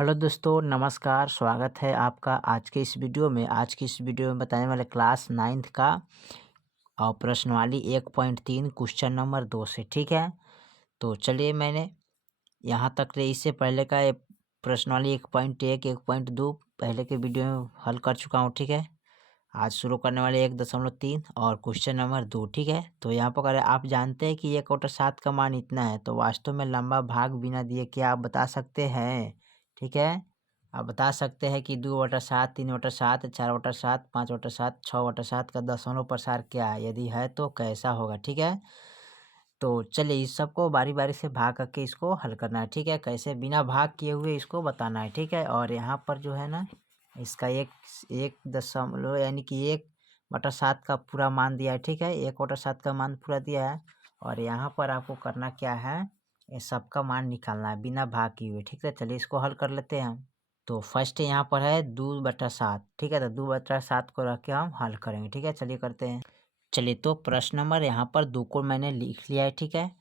Hello दोस्तों, नमस्कार। स्वागत है आपका आज की इस वीडियो में। आज की इस वीडियो में बताने वाले क्लास 9th का और प्रश्नवाली 1.3 क्वेश्चन नंबर 2 से। ठीक है, तो चलिए मैंने यहाँ तक इससे पहले का प्रश्नवाली 1.1 1.2 पहले के वीडियो में हल कर चुका हूँ। ठीक है, आज शुरू करने वाले 1.3 और क्वेश्चन नंबर 2। ठीक है, तो यहाँ पर अगर आप जानते हैं कि 1/7 का मान इतना है, तो वास्तव में लंबा भाग बिना दिए क्या आप बता सकते हैं। ठीक है, आप बता सकते हैं कि 2/7, 3/7, 4/7, 5/7, 6/7 का दशमलव प्रसार क्या है, यदि है तो कैसा होगा। ठीक है, तो चलिए इस सबको बारी बारी से भाग करके इसको हल करना है। ठीक है, कैसे बिना भाग किए हुए इसको बताना है। ठीक है, और यहाँ पर जो है ना, इसका एक दशमलव यानी कि 1/7 का पूरा मान दिया है। ठीक है, 1/7 का मान पूरा दिया है और यहाँ पर आपको करना क्या है, ये सबका मान निकालना है बिना भाग किए हुए। ठीक है, चलिए इसको हल कर लेते हैं। तो फर्स्ट यहाँ पर है 2/7। ठीक है, तो 2/7 को रख के हम हल करेंगे। ठीक है, चलिए करते हैं। चलिए, तो प्रश्न नंबर यहाँ पर 2 को मैंने लिख लिया है। ठीक है,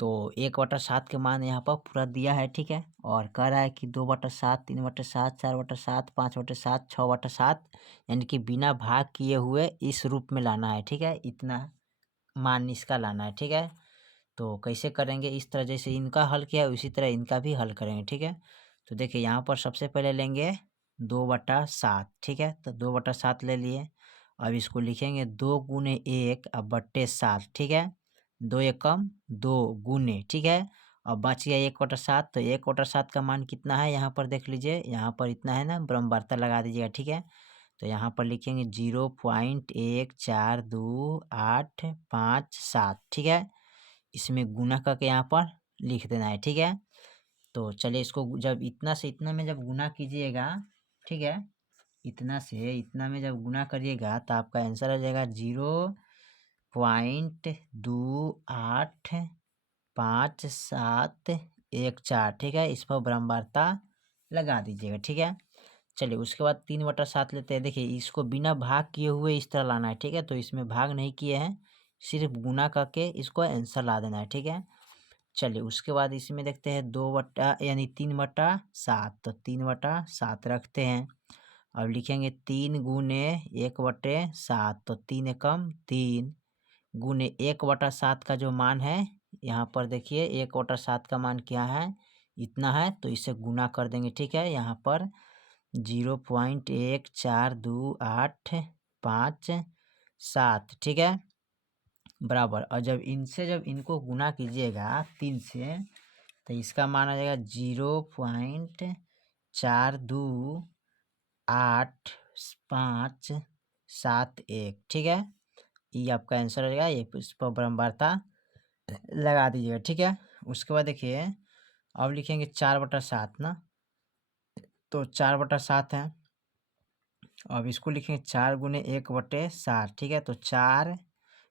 तो 1/7 के मान यहाँ पर पूरा दिया है। ठीक है, और कह रहा है कि 2/7, 3/7, 4/7, 5/7, 6/7 यानी कि बिना भाग किए हुए इस रूप में लाना है। ठीक है, इतना मान इसका लाना है। ठीक है, तो कैसे करेंगे, इस तरह जैसे इनका हल किया है उसी तरह इनका भी हल करेंगे। ठीक है, तो देखिए यहाँ पर सबसे पहले लेंगे 2/7। ठीक है, तो 2/7 ले लिए। अब इसको लिखेंगे 2 × 1 अब बट्टे 7। ठीक है, 2 एकम 2 गुने। ठीक है, अब बच गया 1/7। तो 1/7 का मान कितना है, यहाँ पर देख लीजिए, यहाँ पर इतना है ना, ब्रह्मवार्ता लगा दीजिएगा। ठीक है, तो यहाँ पर लिखेंगे 0.1428557। ठीक है, इसमें गुना करके यहाँ पर लिख देना है। ठीक है, तो चलिए इसको जब इतना से इतना में जब गुना कीजिएगा, ठीक है, इतना से इतना में जब गुना करिएगा तो आपका आंसर आ जाएगा 0.285714। ठीक है, इस पर ब्रह्मवार्ता लगा दीजिएगा। ठीक है, चलिए उसके बाद 3/7 लेते हैं। देखिए इसको बिना भाग किए हुए इस तरह लाना है। ठीक है, तो इसमें भाग नहीं किए हैं, सिर्फ गुना करके इसको आंसर ला देना है। ठीक है, चलिए उसके बाद इसमें देखते हैं 3/7। तो 3/7 रखते हैं। अब लिखेंगे 3 × 1/7। तो 3 एकम 3 गुने 1/7 का जो मान है, यहाँ पर देखिए 1/7 का मान क्या है, इतना है, तो इसे गुना कर देंगे। ठीक है, यहाँ पर 0.1428557। ठीक है, बराबर। और जब इनको गुना कीजिएगा 3 से, तो इसका मान आ जाएगा 0.428571। ठीक है, ये आपका आंसर हो जाएगा। ये इस पर ब्रह्मवार्ता लगा दीजिएगा। ठीक है, उसके बाद देखिए अब लिखेंगे 4/7 ना, तो 4/7 है। अब इसको लिखेंगे 4 × 1/7। ठीक है, तो 4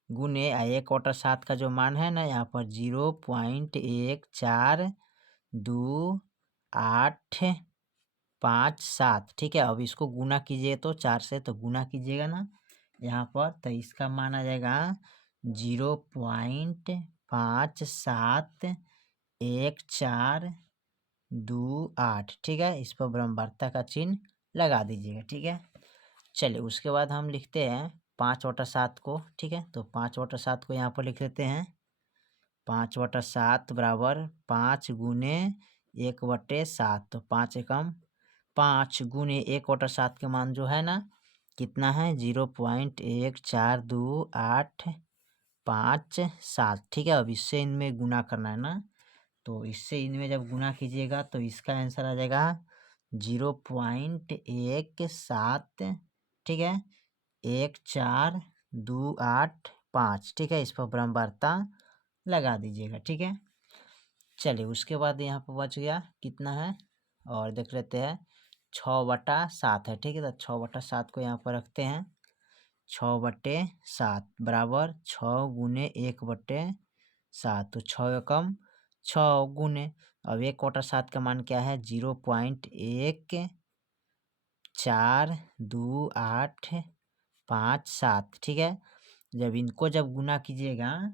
गुने 1/7 का जो मान है ना, यहाँ पर 0.1428557। ठीक है, अब इसको गुना कीजिए तो 4 से, तो गुना कीजिएगा ना यहाँ पर, तो इसका मान आ जाएगा 0.571428। ठीक है, इस पर ब्रह्मवार्ता का चिन्ह लगा दीजिएगा। ठीक है, चलिए उसके बाद हम लिखते हैं 5/7 को। ठीक है, तो 5/7 को यहाँ पर लिख लेते हैं। 5/7 बराबर 5 गुने 1/7। तो 5 एकम 5 गुने 1/7 के मान जो है ना, कितना है, 0.1428557। ठीक है, अब इससे इनमें गुना करना है ना, तो इससे इनमें जब गुना कीजिएगा तो इसका आंसर आ जाएगा 0.172। ठीक है, 14285। ठीक है, इस पर ब्रह्मवार्ता लगा दीजिएगा। ठीक है, चलिए उसके बाद यहाँ पर बच गया कितना है, और देख लेते हैं 6/7 है। ठीक है, तो 6/7 को यहाँ पर रखते हैं। 6/7 बराबर 6 गुने 1/7। तो 6 एकम 6 गुने, अब 1/7 का मान क्या है, 0.1428557। ठीक है, जब गुना कीजिएगा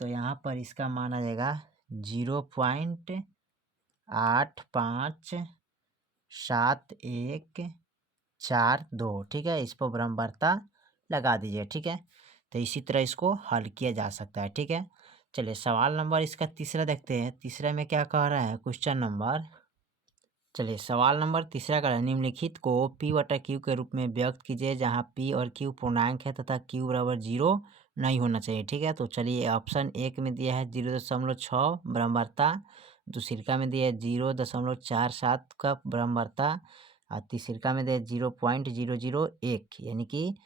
तो यहाँ पर इसका मान आ जाएगा 0.85 7 1 4 2, ठीक है। इस पर बराबरता लगा दीजिए, ठीक है। तो इसी तरह इसको हल किया जा सकता है, ठीक है। चलिए सवाल नंबर इसका तीसरा देखते हैं। तीसरे में क्या कह रहा है क्वेश्चन नंबर, चलिए सवाल नंबर तीसरा का है, निम्नलिखित को P बटा Q के रूप में व्यक्त कीजिए जहाँ P और Q पूर्णांक है तथा Q बराबर 0 नहीं होना चाहिए, ठीक है। तो चलिए ऑप्शन एक में दिया है 0.6 बराबरता, दूसरिका में दिया है 0.47 का बराबरता और तीसरिका में दिया है 0.001, यानी कि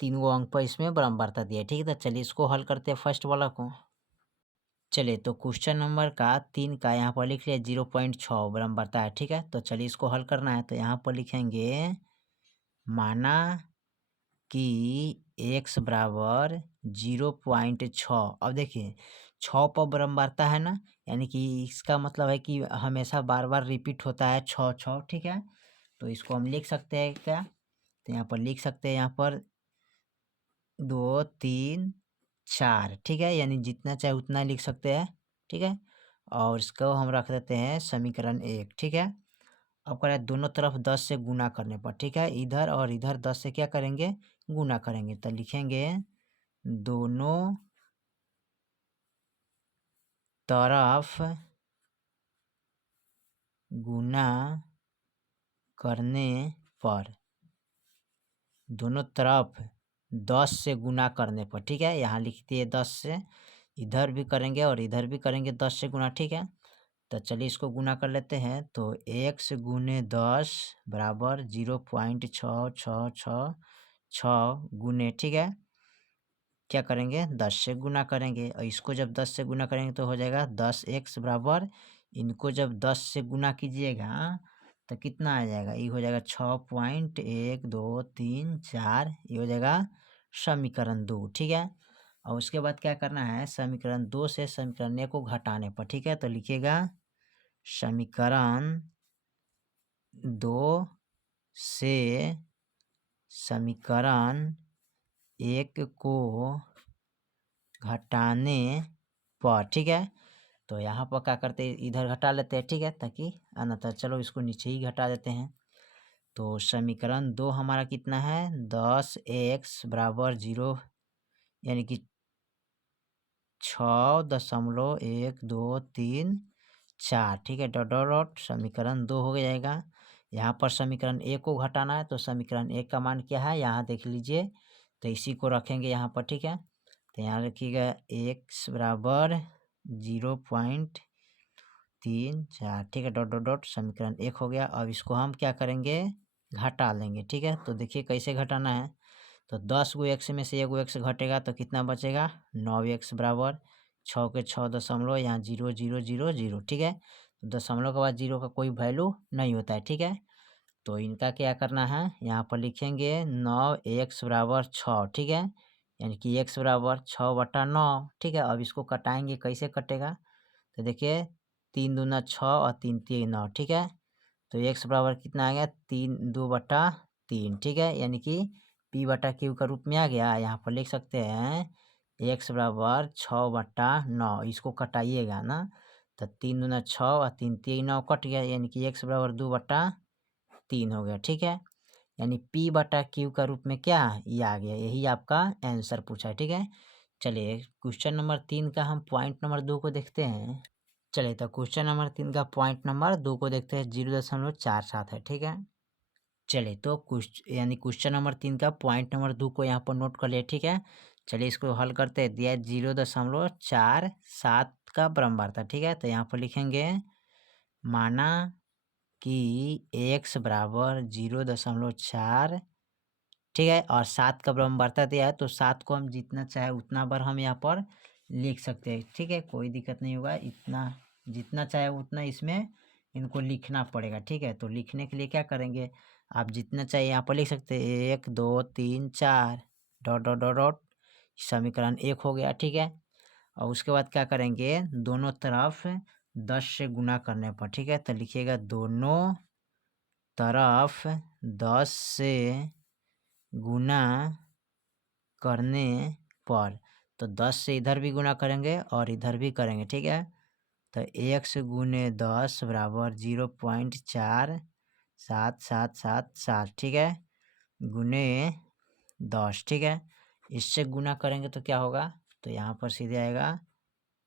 3 अंक पर इसमें बराबरता दिया है, ठीक है। तो चलिए इसको हल करते हैं फर्स्ट वाला को। चलिए तो क्वेश्चन नंबर का 3 का यहाँ पर लिख लिया 0.6 बराबरता है, ठीक है। तो चलिए इसको हल करना है, तो यहाँ पर लिखेंगे माना कि x बराबर 0.6। अब देखिए 6 पर बराबरता है ना, यानी कि इसका मतलब है कि हमेशा बार बार रिपीट होता है 6 6, ठीक है। तो इसको हम लिख सकते हैं क्या, तो यहाँ पर लिख सकते हैं, यहाँ पर 2 3 4, ठीक है, यानी जितना चाहे उतना लिख सकते हैं, ठीक है। और इसको हम रख देते हैं समीकरण 1, ठीक है। अब करें दोनों तरफ 10 से गुना करने पर, ठीक है, इधर और इधर 10 से क्या करेंगे गुना करेंगे, तो लिखेंगे दोनों तरफ गुना करने पर, दोनों तरफ 10 से गुना करने पर, ठीक है। यहाँ लिखते हैं 10 से, इधर भी करेंगे और इधर भी करेंगे 10 से गुना, ठीक है। तो चलिए इसको गुना कर लेते हैं, तो 1 गुने 10 बराबर 0.666 गुने, ठीक है, क्या करेंगे 10 से गुना करेंगे, और इसको जब 10 से गुना करेंगे तो हो जाएगा 10x बराबर, इनको जब 10 से गुना कीजिएगा तो कितना आ जाएगा, ये हो जाएगा 6.1 2 3 4, ये हो जाएगा समीकरण 2, ठीक है। और उसके बाद क्या करना है, समीकरण 2 से समीकरण 1 को घटाने पर, ठीक है। तो लिखिएगा समीकरण 2 से समीकरण 1 को घटाने पर, ठीक है। तो यहाँ पर क्या करते हैं, इधर घटा लेते हैं, ठीक है, ताकि अन्यथा चलो इसको नीचे ही घटा देते हैं। तो समीकरण 2 हमारा कितना है 10x बराबर 0, यानी कि 6.1 2 3 4, ठीक है, डॉट डॉट डॉट समीकरण 2 हो जाएगा। यहाँ पर समीकरण 1 को घटाना है, तो समीकरण 1 का मान क्या है यहाँ देख लीजिए, तो इसी को रखेंगे यहाँ पर, ठीक है। तो यहाँ रखिएगा x बराबर 0.34, ठीक है, डॉट डॉट डॉट समीकरण 1 हो गया। अब इसको हम क्या करेंगे घटा लेंगे, ठीक है। तो देखिए कैसे घटाना है, तो 10 गो एक्स में से 1 एक्स घटेगा तो कितना बचेगा 9x बराबर 6 के 6 दशमलव यहाँ 0 0 0 0, ठीक है। तो दशमलव के बाद 0 का कोई वैल्यू नहीं होता है, ठीक है। तो इनका क्या करना है, यहाँ पर लिखेंगे 9x बराबर 6, ठीक है, यानी कि x बराबर 6/9, ठीक है। अब इसको कटाएंगे, कैसे कटेगा, तो देखिए 3 दूना 6 और 3 3 9, ठीक है। तो x बराबर कितना आ गया 3 2/3, ठीक है, यानी कि P/Q का रूप में आ गया। यहाँ पर लिख सकते हैं x बराबर 6/9, इसको कटाइएगा ना, तो 3 दूना 6 और 3 3 9 कट गया, यानी कि x बराबर 2/3 हो गया, ठीक है। यानी P/Q का रूप में क्या ये आ गया, यही आपका आंसर पूछा है, ठीक है। चलिए क्वेश्चन नंबर 3 का हम पॉइंट नंबर 2 को देखते हैं। चलिए तो क्वेश्चन नंबर 3 का पॉइंट नंबर 2 को देखते हैं, 0.47 है, ठीक है। चलिए तो यानी क्वेश्चन नंबर 3 का पॉइंट नंबर 2 को यहाँ पर नोट कर लिया, ठीक है। चलिए इसको हल करते हैं, दिया 0.47 का बराबर था, ठीक है। तो यहाँ पर लिखेंगे माना कि x बराबर 0.4, ठीक है, और 7 का बराबर दिया है, तो 7 को हम जितना चाहे उतना बार हम यहाँ पर लिख सकते हैं, ठीक है, कोई दिक्कत नहीं होगा, इतना जितना चाहे उतना इसमें इनको लिखना पड़ेगा, ठीक है। तो लिखने के लिए क्या करेंगे, आप जितना चाहिए यहाँ पर लिख सकते हैं 1 2 3 4 डॉट डॉट डॉट डॉट, समीकरण 1 हो गया, ठीक है। और उसके बाद क्या करेंगे दोनों तरफ 10 से गुना करने पर, ठीक है। तो लिखिएगा दोनों तरफ 10 से गुना करने पर, तो 10 से इधर भी गुना करेंगे और इधर भी करेंगे, ठीक है। तो 1 गुने 10 बराबर 0.4 7 ठीक है, गुने 10 ठीक है। इससे गुना करेंगे तो क्या होगा, तो यहाँ पर सीधे आएगा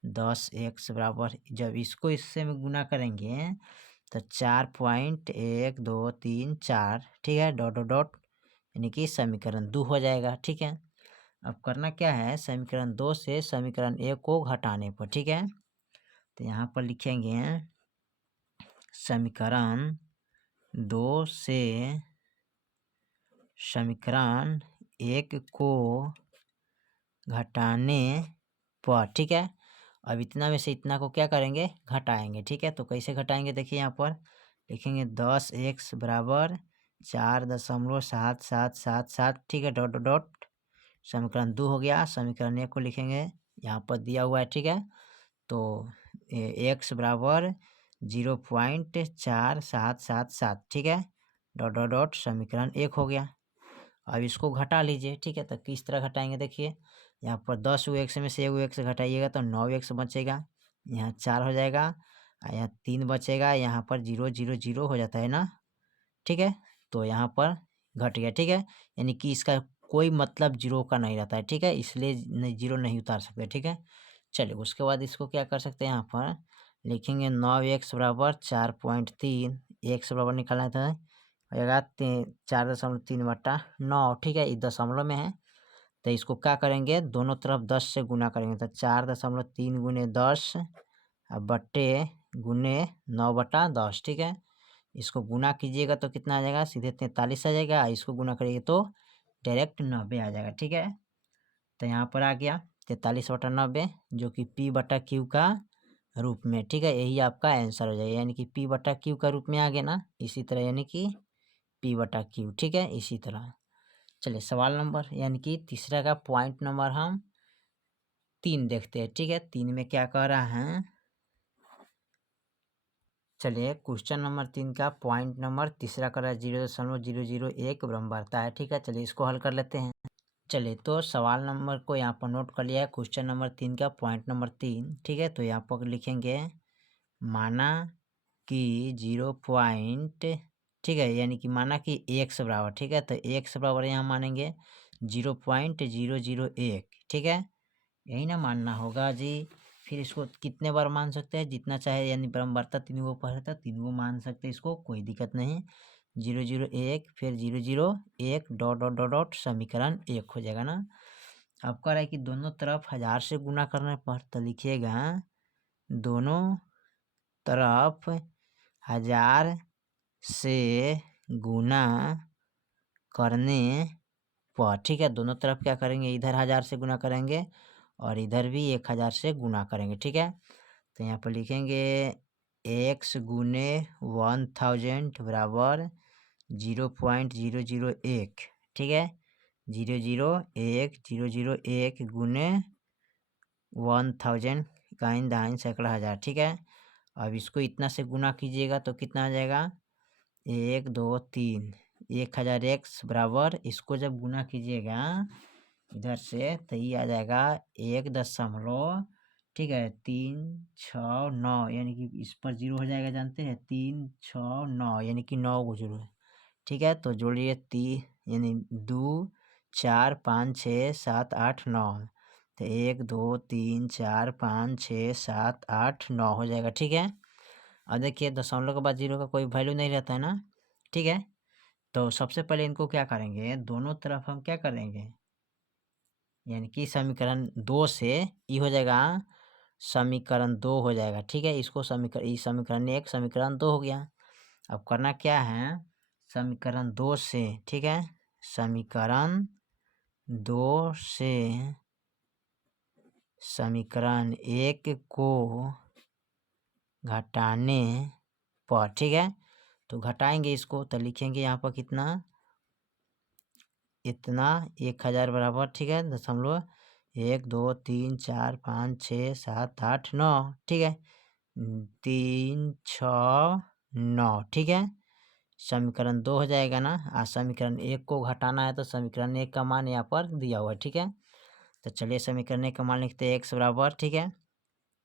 10x बराबर, जब इसको इससे में गुना करेंगे तो 4.1234 ठीक है, डॉट डॉट डॉट, यानी कि समीकरण 2 हो जाएगा। ठीक है, अब करना क्या है, समीकरण 2 से समीकरण 1 को घटाने पर। ठीक है, तो यहाँ पर लिखेंगे समीकरण 2 से समीकरण 1 को घटाने पर। ठीक है, अब इतना में से इतना को क्या करेंगे, घटाएंगे। ठीक है, तो कैसे घटाएंगे, देखिए यहाँ पर लिखेंगे 10x बराबर 4.7777 ठीक है, डॉट डॉट डॉट, समीकरण 2 हो गया। समीकरण 1 को लिखेंगे, यहाँ पर दिया हुआ है। ठीक है, तो x बराबर 0.4777 ठीक है, डॉट डॉट डॉट, समीकरण 1 हो गया। अब इसको घटा लीजिए। ठीक है, तो किस तरह घटाएंगे, देखिए यहाँ पर 10x में से 1x घटाइएगा तो 9x बचेगा, यहाँ 4 हो जाएगा, यहाँ 3 बचेगा, यहाँ पर 0 0 0 हो जाता है ना। ठीक है, तो यहाँ पर घट गया। ठीक है, यानी कि इसका कोई मतलब जीरो का नहीं रहता है। ठीक है, इसलिए जीरो नहीं उतार सकते। ठीक है, चलिए उसके बाद इसको क्या कर सकते हैं, यहाँ पर लिखेंगे 9x बराबर 4.3, x बराबर निकालना था, हो जाएगा 4.3/9। ठीक है, इस दशमलव में है तो इसको क्या करेंगे, दोनों तरफ 10 से गुना करेंगे, तो 4.3 गुने 10 बट्टे गुने 9/10। ठीक है, इसको गुना कीजिएगा तो कितना आ जाएगा, सीधे 43 आ जाएगा, इसको गुना करिएगा तो डायरेक्ट 90 आ जाएगा। ठीक है, तो यहाँ पर आ गया 43/90 जो कि P/Q का रूप में। ठीक है, यही आपका आंसर हो जाएगा, यानी कि P/Q का रूप में आ गया ना, इसी तरह यानी कि P/Q। ठीक है, इसी तरह। चलिए सवाल नंबर यानी कि तीसरा का पॉइंट नंबर हम 3 देखते हैं। ठीक है, 3 में क्या कह रहा है, चलिए क्वेश्चन नंबर 3 का पॉइंट नंबर तीसरा कर रहा है 0.001 बराबर है। ठीक है, चलिए इसको हल कर लेते हैं। चलिए तो सवाल नंबर को यहाँ पर नोट कर लिया है, क्वेश्चन नंबर 3 का पॉइंट नंबर 3। ठीक है, तो यहाँ पर लिखेंगे माना कि 0 पॉइंट, ठीक है, यानी कि माना कि x बराबर। ठीक है, तो x बराबर यहाँ मानेंगे 0.001। ठीक है, यही ना मानना होगा जी। फिर इसको कितने बार मान सकते हैं, जितना चाहे, यानी बराबरता 3 को पढ़ा था 3 को मान सकते हैं, इसको कोई दिक्कत नहीं। 0.001 फिर 0.001 डॉट डॉट डॉट डॉट, समीकरण 1 हो जाएगा ना। अब कह रहा है कि दोनों तरफ 1000 से गुना करने पर, तो लिखिएगा दोनों तरफ 1000 से गुना करने पर। ठीक है, दोनों तरफ क्या करेंगे, इधर 1000 से गुना करेंगे और इधर भी 1000 से गुना करेंगे। ठीक है, तो यहाँ पर लिखेंगे x गुने 1000 बराबर 0.001। ठीक है, 0.001 गुने 1000 इकाइन दहाइन सैकड़ा हज़ार। ठीक है, अब इसको इतना से गुना कीजिएगा तो कितना आ जाएगा, 1 2 3, 1000x बराबर, इसको जब गुना कीजिएगा इधर से तो ये आ जाएगा 1., ठीक है, 369, यानी कि इस पर 0 हो जाएगा, जानते हैं 369 यानी कि 9 को 0 है। ठीक है, तो जोड़िए 3 यानी 2 4 5 6 7 8 9, तो 1 2 3 4 5 6 7 8 9 हो जाएगा। ठीक है, अब देखिए दशमलव के बाद 0 का कोई वैल्यू नहीं रहता है ना। ठीक है, तो सबसे पहले इनको क्या करेंगे, दोनों तरफ हम क्या करेंगे, यानी कि समीकरण 2 से ये हो जाएगा समीकरण 2 हो जाएगा। ठीक है, इसको समीकरण 1 समीकरण 2 हो गया। अब करना क्या है, समीकरण 2 से, ठीक है, समीकरण 2 से समीकरण 1 को घटाने पर। ठीक है, तो घटाएंगे इसको तो लिखेंगे यहाँ पर कितना, इतना 1000 बराबर, ठीक है, दशमलव 1 2 3 4 5 6 7 8 9। ठीक है, 3 6 9। ठीक है, समीकरण 2 हो जाएगा ना। आज समीकरण 1 को घटाना है तो समीकरण 1 का मान यहाँ पर दिया हुआ है। ठीक है, तो चलिए समीकरण 1 का मान लिखते हैं, x बराबर, ठीक है,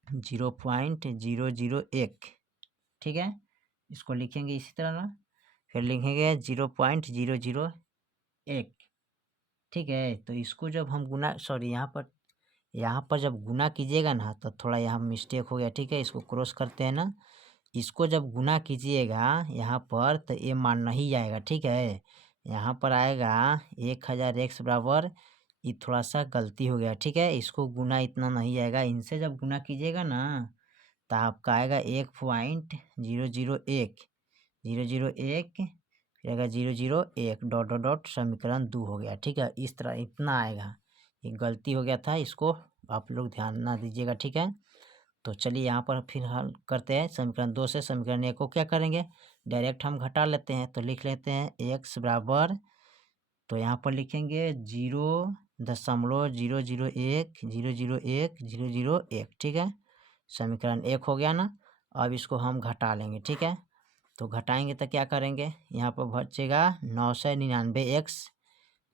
0.001। ठीक है, इसको लिखेंगे इसी तरह ना। फिर लिखेंगे 0.001। ठीक है, तो इसको जब हम गुना सॉरी यहाँ पर जब गुना कीजिएगा ना तो थोड़ा यहाँ मिस्टेक हो गया। ठीक है, इसको क्रॉस करते हैं ना, इसको जब गुना कीजिएगा यहाँ पर तो ये मान नहीं आएगा। ठीक है, यहाँ पर आएगा 1000x बराबर, ये थोड़ा सा गलती हो गया। ठीक है, इसको गुना इतना नहीं आएगा, इनसे जब गुना कीजिएगा ना तो आपका आएगा 1.001, 001, फिर आएगा 001 डॉट डॉट डॉट समीकरण 2 हो गया। ठीक है, इस तरह इतना आएगा, ये गलती हो गया था, इसको आप लोग ध्यान ना दीजिएगा। ठीक है, तो चलिए यहाँ पर फिर हल करते हैं। समीकरण 2 से समीकरण 1 को क्या करेंगे, डायरेक्ट हम घटा लेते हैं। तो लिख लेते हैं x बराबर, तो यहाँ पर लिखेंगे 0.001, ठीक है, समीकरण 1 हो गया ना। अब इसको हम घटा लेंगे। ठीक है, तो घटाएंगे तो क्या करेंगे, यहाँ पर बचेगा 999x,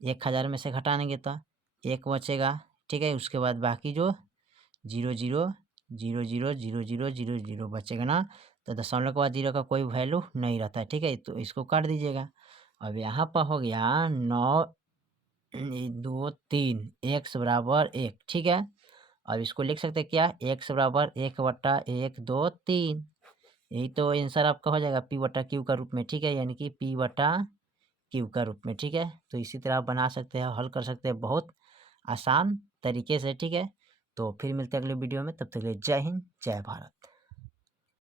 1000 में से घटाएंगे तो 1 बचेगा। ठीक है, उसके बाद बाकी जो 0.0000000 बचेगा ना, तो दशमलव के बाद 0 का कोई वैल्यू नहीं रहता है। ठीक है, तो इसको काट दीजिएगा। अब यहाँ पर हो गया 923 x बराबर 1। ठीक है, अब इसको लिख सकते हैं क्या, x बराबर 1/123, यही तो आंसर आपका हो जाएगा p/q का रूप में। ठीक है, यानी कि p/q का रूप में। ठीक है, तो इसी तरह आप बना सकते हैं, हल कर सकते हैं बहुत आसान तरीके से। ठीक है, तो फिर मिलते हैं अगले वीडियो में, तब तक के लिए जय हिंद जय भारत।